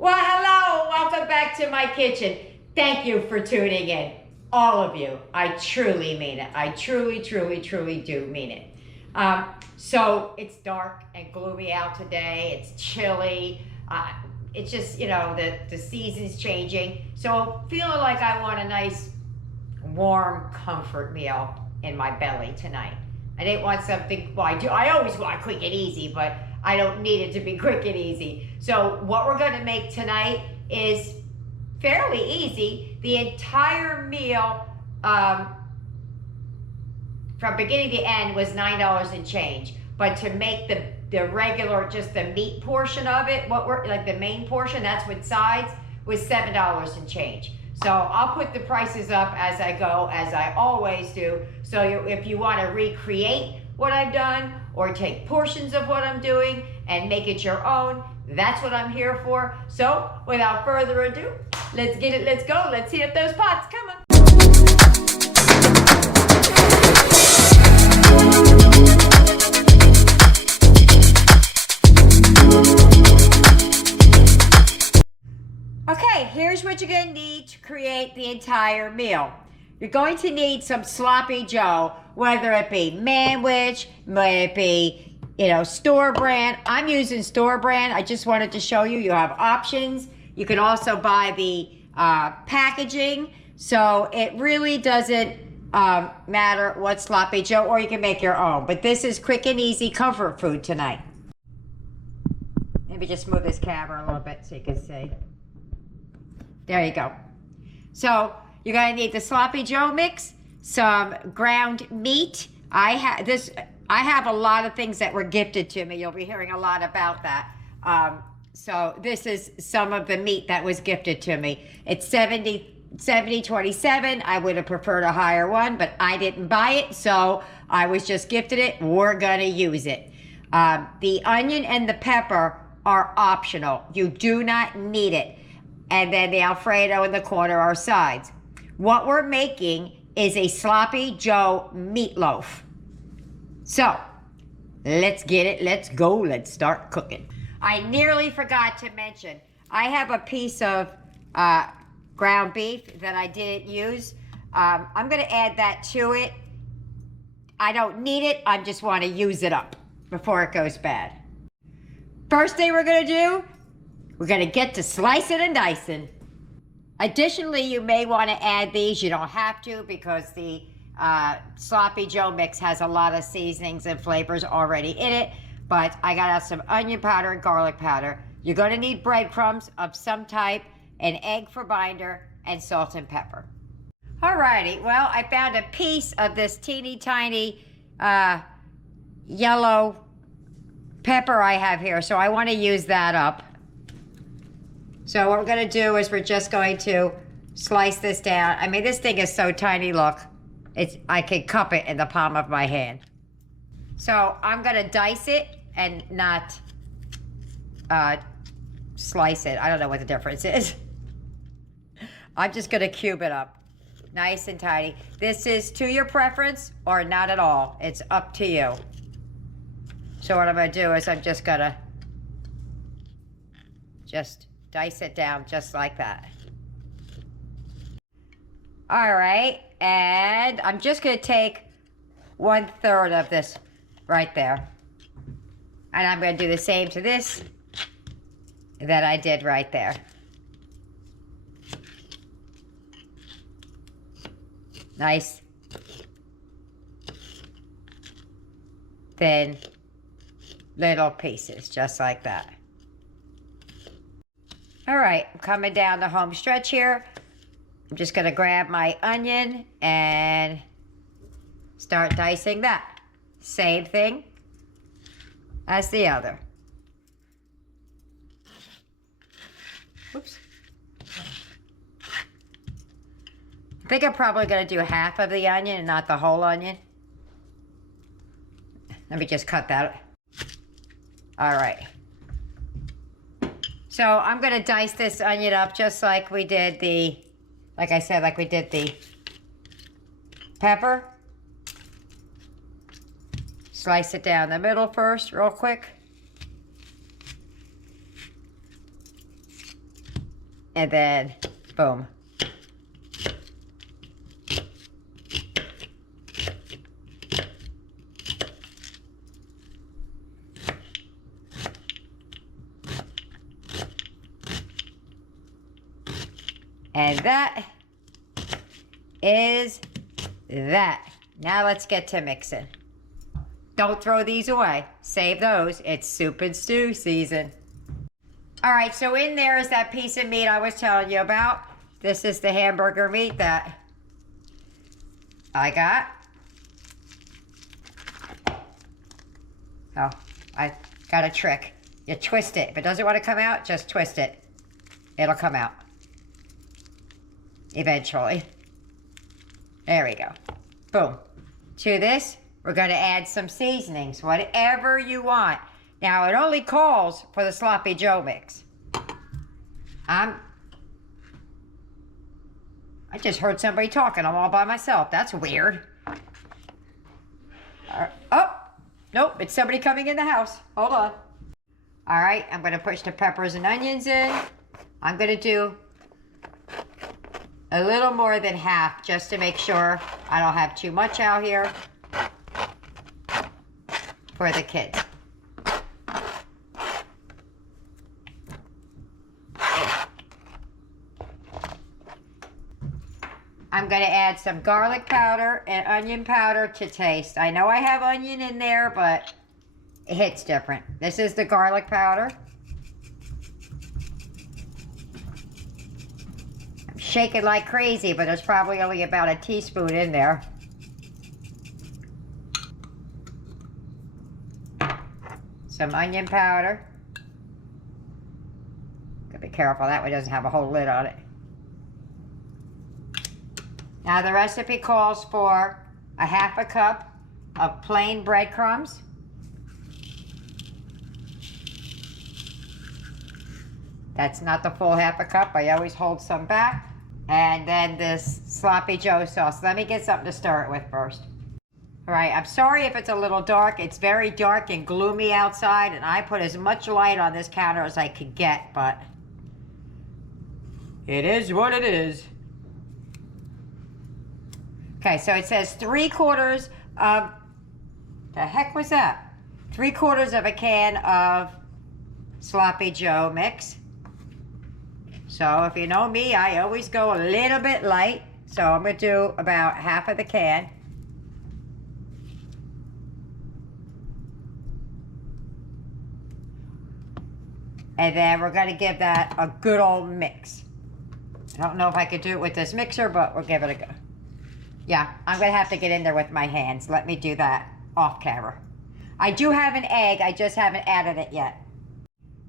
Well, hello, welcome back to my kitchen. Thank you for tuning in, all of you. I truly mean it. I truly do mean it. So it's dark and gloomy out today. It's chilly. It's just, the season's changing. So feeling like I want a nice, warm comfort meal in my belly tonight. I didn't want something, well, I always want quick and easy, but I don't need it to be quick and easy. So what we're going to make tonight is fairly easy. The entire meal from beginning to end was $9 and change. But to make the regular, just the meat portion of it, like the main portion, that's with sides, was $7 and change. So I'll put the prices up as I go, as I always do. So if you want to recreate what I've done or take portions of what I'm doing and make it your own, that's what I'm here for. So without further ado, let's get it, let's go. Let's heat up those pots, come on. Okay, here's what you're going to need to create the entire meal. You're going to need some sloppy joe, whether it be Manwich, whether it be, store brand. I'm using store brand. I just wanted to show you, you have options. You can also buy the packaging. So it really doesn't matter what sloppy joe, or you can make your own. But this is quick and easy comfort food tonight. Maybe just move this camera a little bit so you can see. There you go. So you're going to need the sloppy joe mix, some ground meat. I have a lot of things that were gifted to me. You'll be hearing a lot about that. So this is some of the meat that was gifted to me. It's 70-27. I would have preferred a higher one, but I didn't buy it, so I was just gifted it. We're going to use it. The onion and the pepper are optional. You do not need it. And then the Alfredo in the corner are sides. What we're making is a sloppy joe meatloaf. So, let's get it, let's go, let's start cooking. I nearly forgot to mention, I have a piece of ground beef that I didn't use. I'm gonna add that to it. I don't need it, I just wanna use it up before it goes bad. First thing we're gonna do, we're gonna get to slicing and dicing. Additionally, you may wanna add these. You don't have to because the sloppy joe mix has a lot of seasonings and flavors already in it, but I got out some onion powder and garlic powder. You're gonna need breadcrumbs of some type, an egg for binder, and salt and pepper. Alrighty, well, I found a piece of this teeny tiny yellow pepper I have here, so I wanna use that up. So what we're gonna do is we're just going to slice this down. I mean, this thing is so tiny, look. I can cup it in the palm of my hand. So I'm gonna dice it and not slice it. I don't know what the difference is. I'm just gonna cube it up, nice and tiny. This is to your preference or not at all. It's up to you. So what I'm gonna do is I'm just gonna dice it down just like that. All right, and I'm just gonna take 1/3 of this right there. And I'm gonna do the same to this that I did right there. Nice, thin little pieces, just like that. All right, I'm coming down the home stretch here. I'm just gonna grab my onion and start dicing that. Same thing as the other. Oops. I think I'm probably gonna do half of the onion and not the whole onion. Let me just cut that. All right. So I'm gonna dice this onion up just like we did like I said, like we did the pepper. Slice it down the middle first, real quick. And then, boom. And that is that. Now let's get to mixing. Don't throw these away. Save those. It's soup and stew season. All right, so in there is that piece of meat I was telling you about. This is the hamburger meat that I got. Oh, I got a trick. You twist it. If it doesn't want to come out, just twist it. It'll come out. Eventually. There we go. Boom. To this, we're going to add some seasonings, whatever you want. Now, it only calls for the Sloppy Joe mix. I just heard somebody talking. I'm all by myself. That's weird. Oh, nope, it's somebody coming in the house. Hold on. All right, I'm going to push the peppers and onions in. I'm going to do a little more than half just to make sure I don't have too much out here for the kids. I'm going to add some garlic powder and onion powder to taste. I know I have onion in there, but it hits different. This is the garlic powder. I'm shaking like crazy, but there's probably only about a teaspoon in there. Some onion powder. Gotta be careful, that one doesn't have a whole lid on it. Now the recipe calls for a half a cup of plain breadcrumbs. That's not the full half a cup. I always hold some back. And then this Sloppy Joe sauce. Let me get something to stir it with first. All right, I'm sorry if it's a little dark. It's very dark and gloomy outside, and I put as much light on this counter as I could get, but it is what it is. Okay, so it says 3/4 of, the heck was that? 3/4 of a can of Sloppy Joe mix. So if you know me, I always go a little bit light. So I'm going to do about half of the can. And then we're going to give that a good old mix. I don't know if I could do it with this mixer, but we'll give it a go. Yeah, I'm going to have to get in there with my hands. Let me do that off camera. I do have an egg. I just haven't added it yet.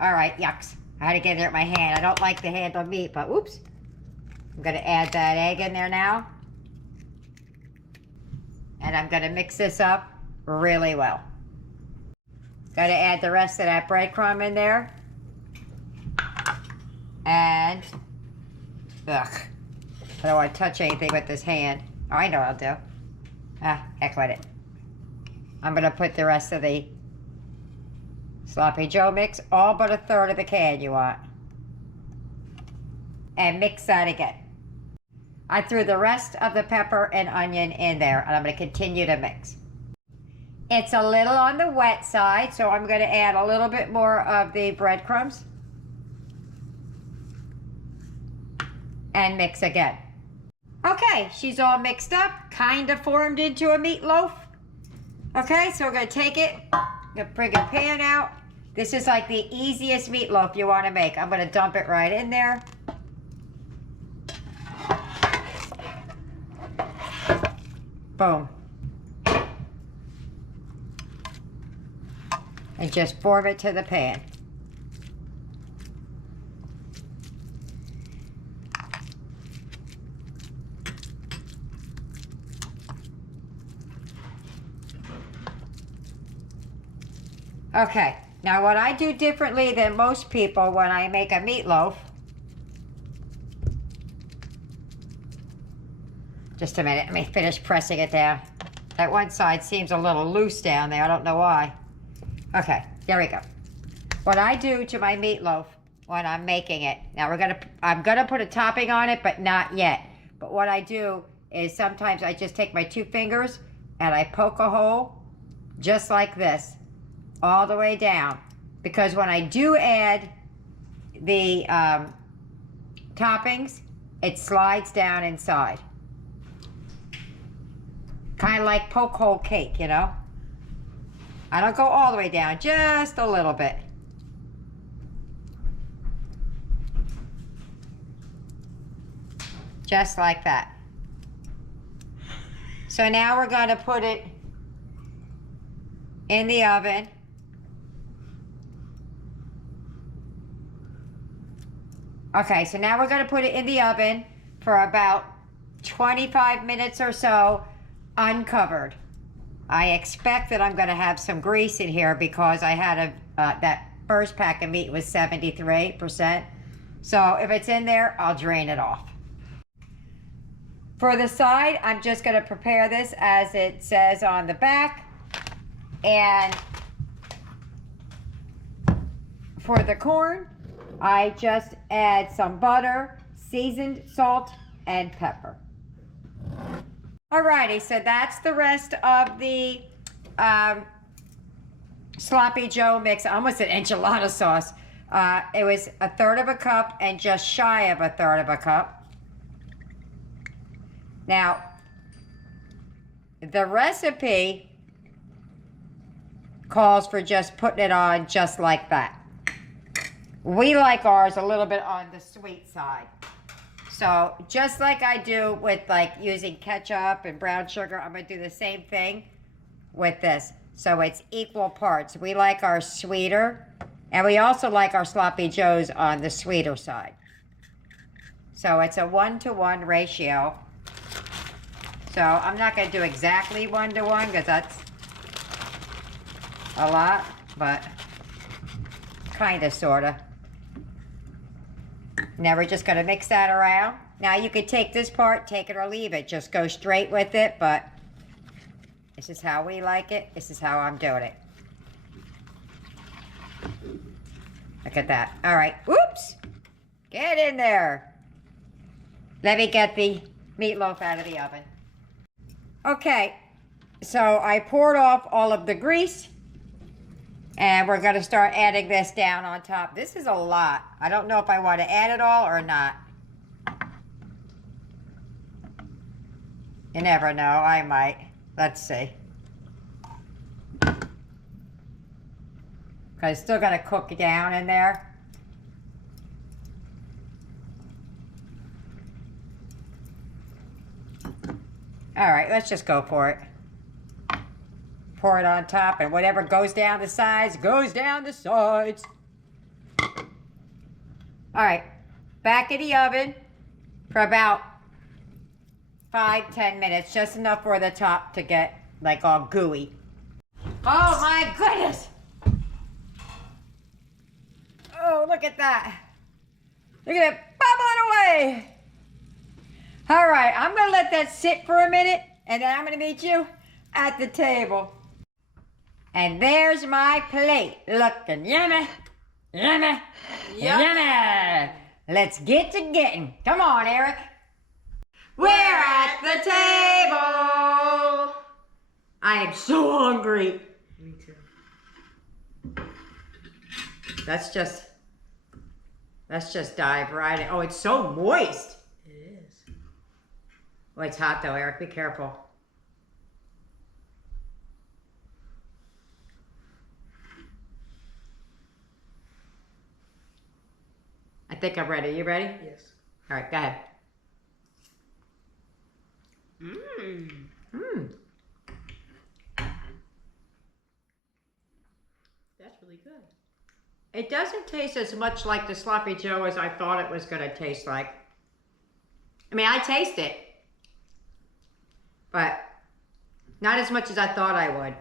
All right, yucks. I had to get in there with my hand. I don't like to handle meat, but whoops. I'm going to add that egg in there now. And I'm going to mix this up really well. Got to add the rest of that breadcrumb in there. And, ugh. I don't want to touch anything with this hand. Oh, I know what I'll do. Ah, heck with it. I'm going to put the rest of the Sloppy Joe mix, all but 1/3 of the can you want. And mix that again. I threw the rest of the pepper and onion in there, and I'm going to continue to mix. It's a little on the wet side, so I'm going to add a little bit more of the breadcrumbs. And mix again. Okay, she's all mixed up, kind of formed into a meatloaf. Okay, so we're going to take it, bring a pan out. This is like the easiest meatloaf you want to make. I'm going to dump it right in there. Boom. And just form it to the pan. Okay, now what I do differently than most people when I make a meatloaf, just a minute, let me finish pressing it down. That one side seems a little loose down there, I don't know why. Okay, there we go. What I do to my meatloaf when I'm making it. Now I'm gonna put a topping on it, but not yet. But what I do is sometimes I just take my 2 fingers and I poke a hole just like this all the way down, because when I do add the toppings, it slides down inside. Kind of like poke hole cake, you know? I don't go all the way down, just a little bit. Just like that. So now we're going to put it in the oven. Okay, so now we're going to put it in the oven for about 25 minutes or so, uncovered. I expect that I'm going to have some grease in here because I had that first pack of meat was 73%. So if it's in there, I'll drain it off. For the side, I'm just going to prepare this as it says on the back. And for the corn, I just add some butter, seasoned salt, and pepper. Alrighty, so that's the rest of the Sloppy Joe mix. I almost said enchilada sauce. It was 1/3 cup and just shy of 1/3 cup. Now, the recipe calls for just putting it on just like that. We like ours a little bit on the sweet side. So just like I do with like using ketchup and brown sugar, I'm going to do the same thing with this. So it's equal parts. We like ours sweeter, and we also like our Sloppy Joes on the sweeter side. So it's a 1-to-1 ratio. So I'm not going to do exactly 1-to-1 because that's a lot, but kind of, sort of. Now we're just going to mix that around. Now you could take this part, take it or leave it. Just go straight with it, but this is how we like it. This is how I'm doing it. Look at that. All right. Whoops. Get in there. Let me get the meatloaf out of the oven. Okay. So I poured off all of the grease. And we're going to start adding this down on top. This is a lot. I don't know if I want to add it all or not. You never know. I might. Let's see. Because it's still going to cook down in there. All right, let's just go for it. Pour it on top, and whatever goes down the sides, goes down the sides. All right, back in the oven for about 5-10 minutes, just enough for the top to get like all gooey. Oh my goodness. Oh, look at that. Look at it bubbling away. All right, I'm gonna let that sit for a minute, and then I'm gonna meet you at the table. And there's my plate, looking yummy, yummy, yummy. Let's get to getting. Come on, Eric. We're at the table. I am so hungry. Me too. Let's just dive right in. Oh, it's so moist. It is. Oh, it's hot though, Eric. Be careful. I think I'm ready. You ready? Yes. All right, go ahead. Mmm. Mmm. That's really good. It doesn't taste as much like the Sloppy Joe as I thought it was going to taste like. I mean, I taste it, but not as much as I thought I would.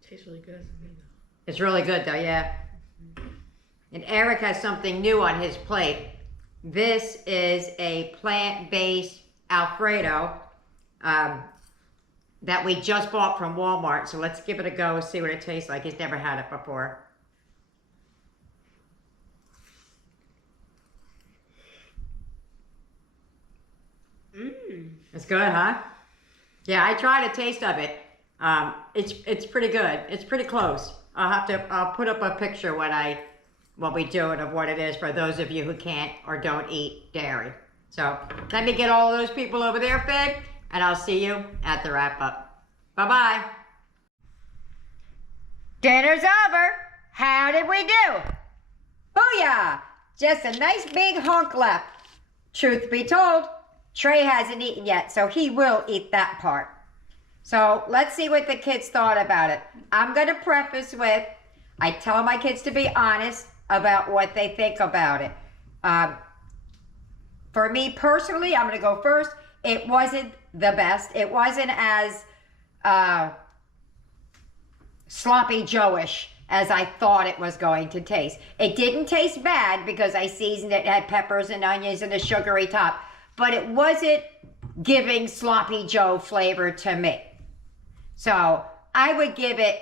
Tastes really good for me though. It's really good though, yeah. And Eric has something new on his plate. This is a plant-based Alfredo that we just bought from Walmart. So let's give it a go and see what it tastes like. He's never had it before. It's good, huh? Yeah, I tried a taste of it. It's pretty good. It's pretty close. I'll put up a picture when we do it of what it is for those of you who can't or don't eat dairy. So let me get all those people over there fed, and I'll see you at the wrap up. Bye-bye. Dinner's over. How did we do? Booyah! Just a nice big hunk left. Truth be told, Trey hasn't eaten yet, so he will eat that part. So let's see what the kids thought about it. I'm going to preface with, I tell my kids to be honest about what they think about it. For me personally, I'm going to go first. It wasn't the best. It wasn't as sloppy Joe-ish as I thought it was going to taste. It didn't taste bad because I seasoned it, had peppers and onions and a sugary top, but it wasn't giving sloppy Joe flavor to me. So I would give it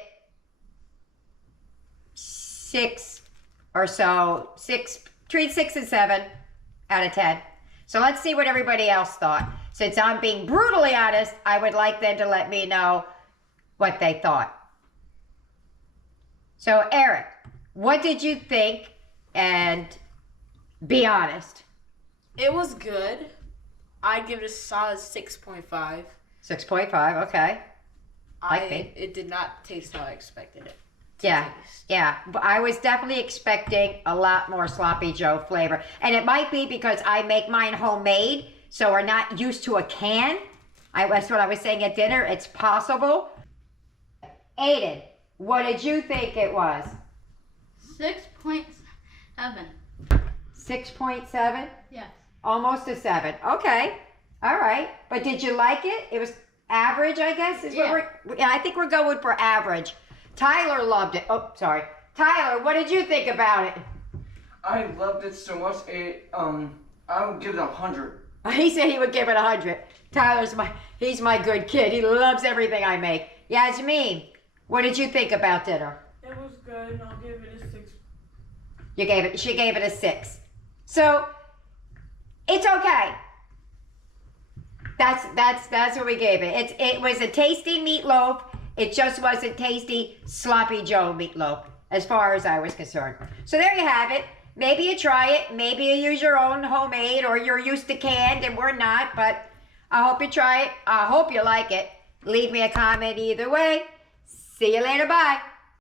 6 or so, between 6 and 7 out of 10. So let's see what everybody else thought. Since I'm being brutally honest, I would like them to let me know what they thought. So Eric, what did you think? And be honest. It was good. I'd give it a solid 6.5. 6.5, okay. It did not taste how I expected it. Yeah. But I was definitely expecting a lot more sloppy Joe flavor. And it might be because I make mine homemade, so we're not used to a can. That's what I was saying at dinner. It's possible. Aiden, what did you think it was? 6.7. 6.7? Yes. Almost a 7. Okay. All right. But did you like it? It was average, I guess, is what I think we're going for average. Tyler loved it. Oh, sorry. Tyler, what did you think about it? I loved it so much. I would give it 100. He said he would give it 100. He's my good kid. He loves everything I make. Yasmin, what did you think about dinner? It was good, and I'll give it a 6. She gave it a 6. So it's okay. That's what we gave it. It was a tasty meatloaf. It just wasn't tasty sloppy Joe meatloaf as far as I was concerned. So there you have it. Maybe you try it. Maybe you use your own homemade, or you're used to canned and we're not. But I hope you try it. I hope you like it. Leave me a comment either way. See you later. Bye.